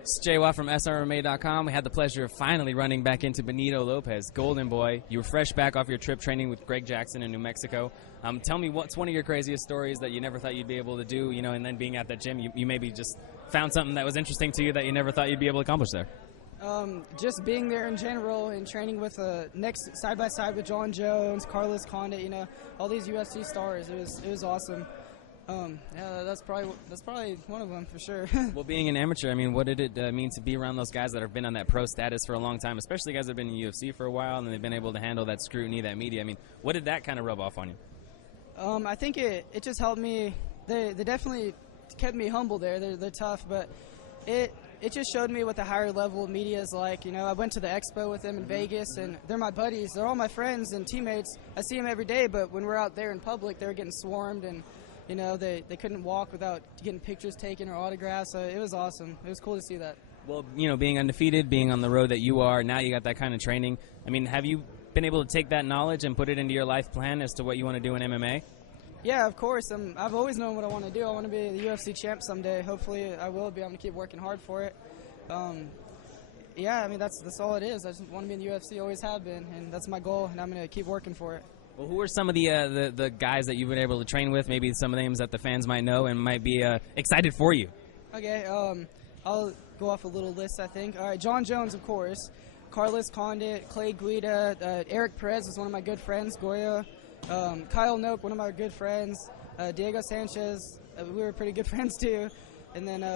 It's Jay Watt from SRMMA.com. We had the pleasure of finally running back into Benito Lopez, Golden Boy. You were fresh back off your trip training with Greg Jackson in New Mexico. Tell me, what's one of your craziest stories that you never thought you'd be able to do, you know, and then being at that gym, you maybe just found something that was interesting to you that you never thought you'd be able to accomplish there? Just being there in general and training with next side by side with John Jones, Carlos Condit, you know, all these UFC stars. It was awesome. Yeah, that's probably one of them for sure. Well, being an amateur, I mean, what did it mean to be around those guys that have been on that pro status for a long time, especially guys that have been in UFC for a while and they've been able to handle that scrutiny, that media? I mean, what did that kind of rub off on you? I think it just helped me. They definitely kept me humble there. They're tough, but it just showed me what the higher level media is like. You know, I went to the expo with them in Vegas, and they're my buddies. They're all my friends and teammates. I see them every day, but when we're out there in public, they're getting swarmed, and you know, they couldn't walk without getting pictures taken or autographs. So it was awesome. It was cool to see that. Well, you know, being undefeated, being on the road that you are, now you got that kind of training. I mean, have you been able to take that knowledge and put it into your life plan as to what you want to do in MMA? Yeah, of course. I've always known what I want to do. I want to be the UFC champ someday. Hopefully I will be. I'm going to keep working hard for it. Yeah, I mean, that's all it is. I just want to be in the UFC, always have been, and that's my goal, and I'm going to keep working for it. Well, who are some of the guys that you've been able to train with, maybe some of the names that the fans might know and might be excited for you? Okay, I'll go off a little list, I think. All right, John Jones, of course. Carlos Condit, Clay Guida, Eric Perez is one of my good friends, Goya. Kyle Noak, one of my good friends. Diego Sanchez, we were pretty good friends too. And then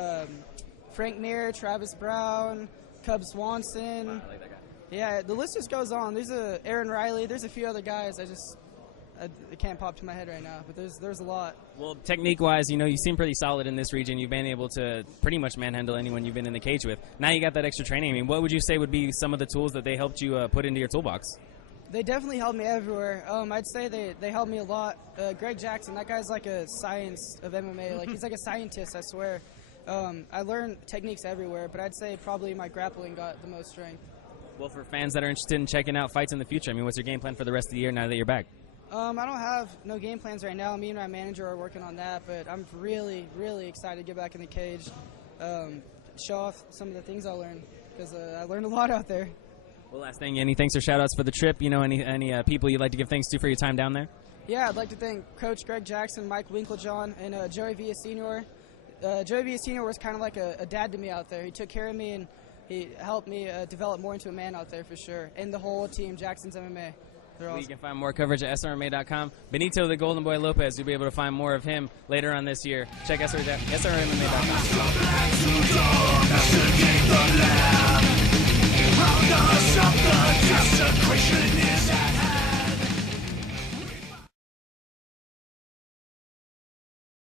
Frank Mir, Travis Brown, Cub Swanson. Wow, I like that guy. Yeah, the list just goes on. There's Aaron Riley. There's a few other guys. I can't pop to my head right now, but there's a lot. Well, technique-wise, you know, you seem pretty solid in this region. You've been able to pretty much manhandle anyone you've been in the cage with. Now you got that extra training. I mean, what would you say would be some of the tools that they helped you put into your toolbox? They definitely helped me everywhere. I'd say they helped me a lot. Greg Jackson, that guy's like a science of MMA. Like, he's like a scientist, I swear. I learned techniques everywhere, but I'd say probably my grappling got the most strength. Well, for fans that are interested in checking out fights in the future, I mean, what's your game plan for the rest of the year now that you're back? I don't have no game plans right now. Me and my manager are working on that, but I'm really, really excited to get back in the cage, show off some of the things I learned, because I learned a lot out there. Well, last thing, any thanks or shout-outs for the trip? You know, any people you'd like to give thanks to for your time down there? Yeah, I'd like to thank Coach Greg Jackson, Mike Winklejohn, and Joey Villasenor. Joey Villasenor was kind of like a dad to me out there. He took care of me, and he helped me develop more into a man out there for sure. And the whole team, Jackson's MMA. They're awesome. You can find more coverage at SRMMA.com. Benito, the Golden Boy Lopez, you'll be able to find more of him later on this year. Check SRMMA.com.